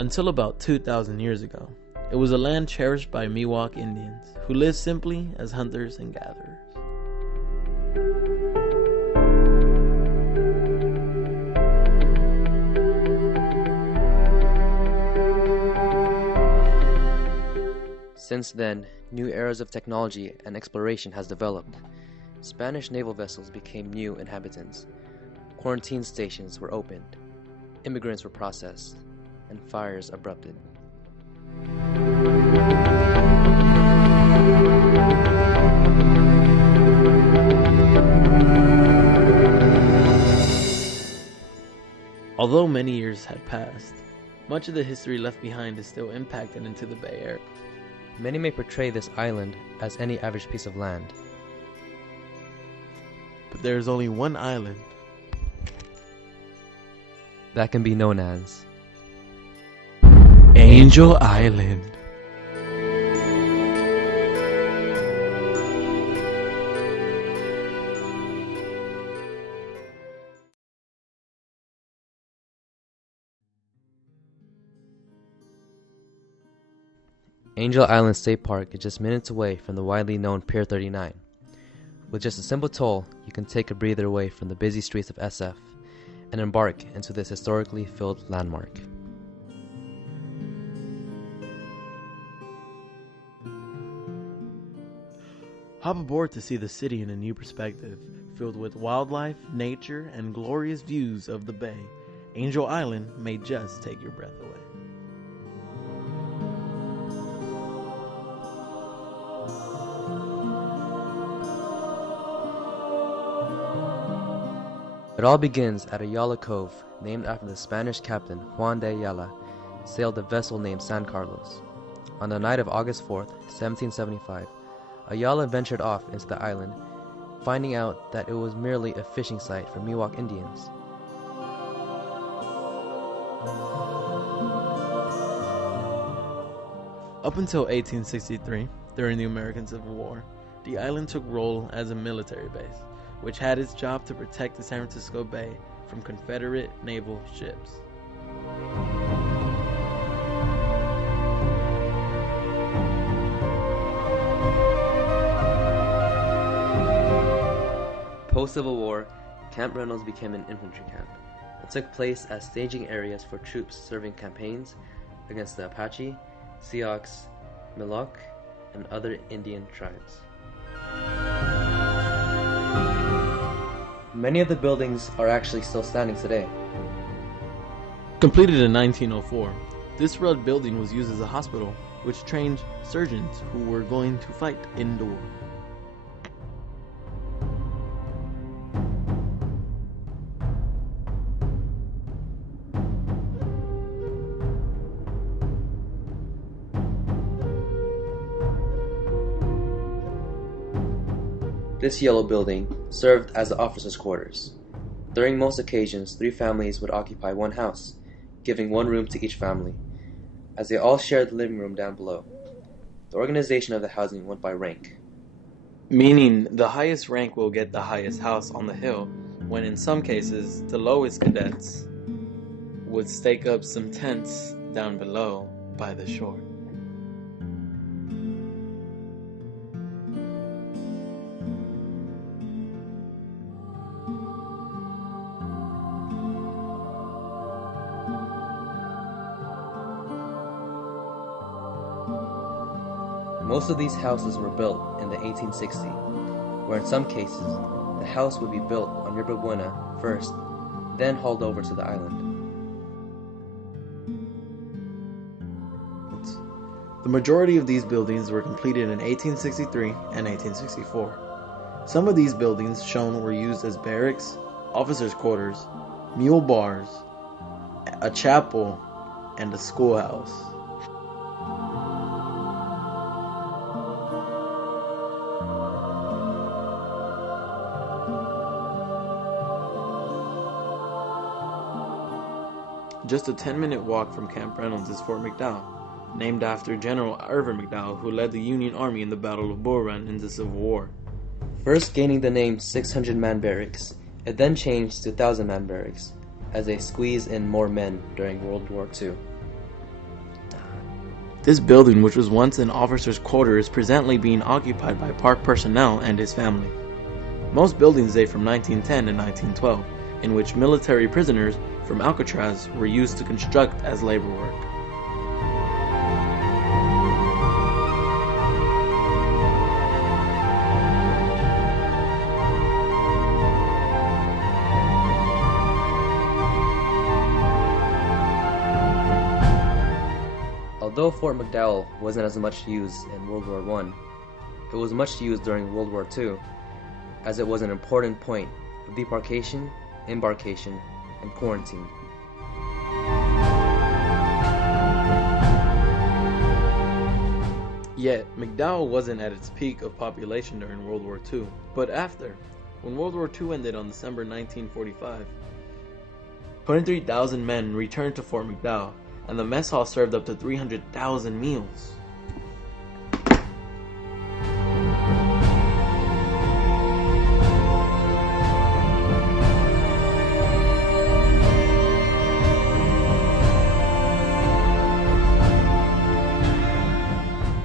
Until about 2,000 years ago, it was a land cherished by Miwok Indians, who lived simply as hunters and gatherers. Since then, new eras of technology and exploration has developed. Spanish naval vessels became new inhabitants. Quarantine stations were opened. Immigrants were processed, and fires erupted. Although many years had passed, much of the history left behind is still impacted into the Bay Area. Many may portray this island as any average piece of land. But there is only one island That can be known as Angel Island. Angel Island State Park is just minutes away from the widely known Pier 39. With just a simple toll, you can take a breather away from the busy streets of SF and embark into this historically filled landmark. Hop aboard to see the city in a new perspective, filled with wildlife, nature, and glorious views of the bay. Angel Island may just take your breath away. It all begins at Ayala Cove, named after the Spanish captain Juan de Ayala, sailed a vessel named San Carlos. On the night of August 4th, 1775, Ayala ventured off into the island, finding out that it was merely a fishing site for Miwok Indians. Up until 1863, during the American Civil War, the island took role as a military base, which had its job to protect the San Francisco Bay from Confederate naval ships. Post-Civil War, Camp Reynolds became an infantry camp. It took place as staging areas for troops serving campaigns against the Apache, Sioux, Miwok, and other Indian tribes. Many of the buildings are actually still standing today. Completed in 1904, this red building was used as a hospital, which trained surgeons who were going to fight indoors. This yellow building served as the officers' quarters. During most occasions, 3 families would occupy one house, giving one room to each family, as they all shared the living room down below. The organization of the housing went by rank. Meaning the highest rank will get the highest house on the hill, when in some cases the lowest cadets would stake up some tents down below by the shore. Most of these houses were built in the 1860s, where in some cases, the house would be built on River Buena first, then hauled over to the island. The majority of these buildings were completed in 1863 and 1864. Some of these buildings shown were used as barracks, officers' quarters, mule bars, a chapel, and a schoolhouse. Just a 10-minute walk from Camp Reynolds is Fort McDowell, named after General Irvin McDowell, who led the Union Army in the Battle of Bull Run in the Civil War. First gaining the name 600-man barracks, it then changed to 1,000-man barracks, as they squeezed in more men during World War II. This building, which was once an officer's quarter, is presently being occupied by park personnel and his family. Most buildings date from 1910 and 1912, in which military prisoners from Alcatraz were used to construct as labor work. Although Fort McDowell wasn't as much used in World War I, it was much used during World War II, as it was an important point of debarkation, embarkation, and quarantine. Yet, McDowell wasn't at its peak of population during World War II, but after. When World War II ended on December 1945, 23,000 men returned to Fort McDowell, and the mess hall served up to 300,000 meals.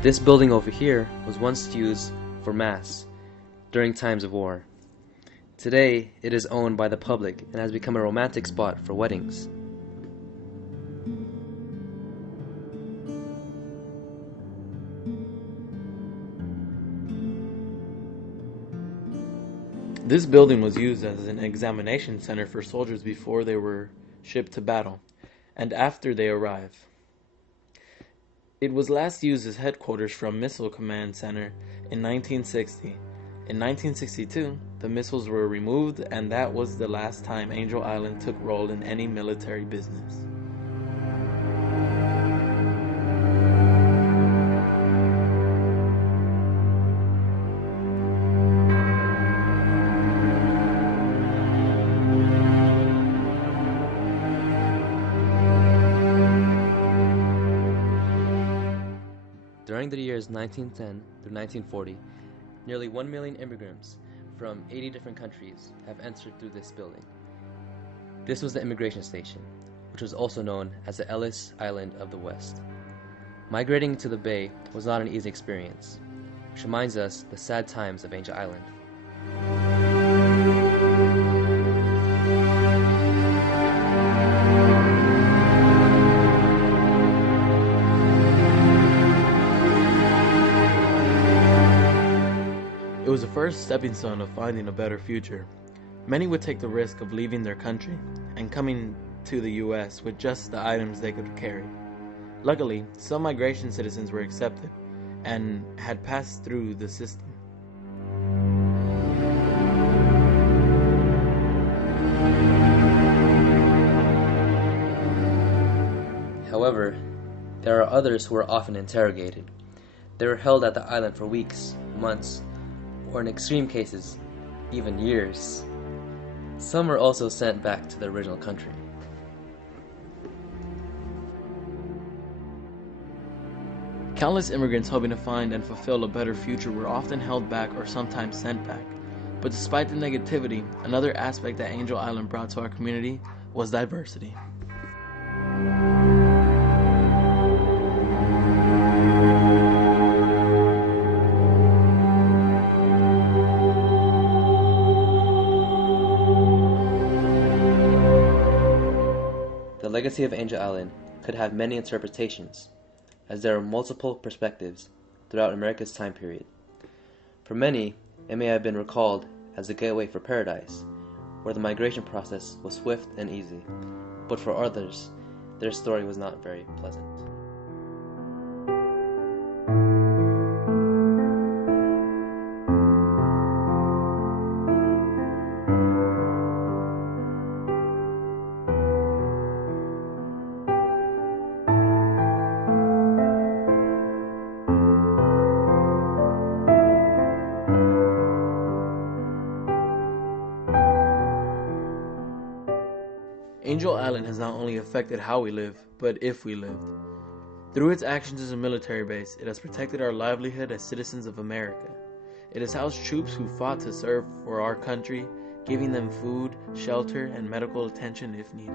This building over here was once used for mass during times of war. Today, it is owned by the public and has become a romantic spot for weddings. This building was used as an examination center for soldiers before they were shipped to battle, and after they arrive. It was last used as headquarters for a missile command center in 1960. In 1962, the missiles were removed, and that was the last time Angel Island took role in any military business. During the years 1910 through 1940, nearly 1 million immigrants from 80 different countries have entered through this building. This was the immigration station, which was also known as the Ellis Island of the West. Migrating to the bay was not an easy experience, which reminds us the sad times of Angel Island. It was the first stepping stone of finding a better future. Many would take the risk of leaving their country and coming to the US with just the items they could carry. Luckily, some migration citizens were accepted and had passed through the system. However, there are others who are often interrogated. They were held at the island for weeks, months, or in extreme cases, even years. Some were also sent back to their original country. Countless immigrants hoping to find and fulfill a better future were often held back or sometimes sent back. But despite the negativity, another aspect that Angel Island brought to our community was diversity. The legacy of Angel Island could have many interpretations, as there are multiple perspectives throughout America's time period. For many, it may have been recalled as a gateway for paradise, where the migration process was swift and easy, but for others, their story was not very pleasant. Angel Island has not only affected how we live, but if we lived. Through its actions as a military base, it has protected our livelihood as citizens of America. It has housed troops who fought to serve for our country, giving them food, shelter, and medical attention if needed.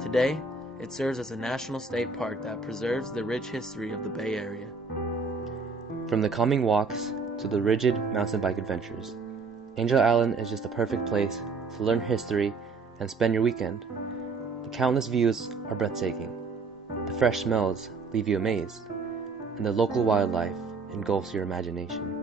Today, It serves as a national state park that preserves the rich history of the Bay Area. From the calming walks to the rigid mountain bike adventures, Angel Island is just a perfect place to learn history and spend your weekend. The countless views are breathtaking. The fresh smells leave you amazed, and the local wildlife engulfs your imagination.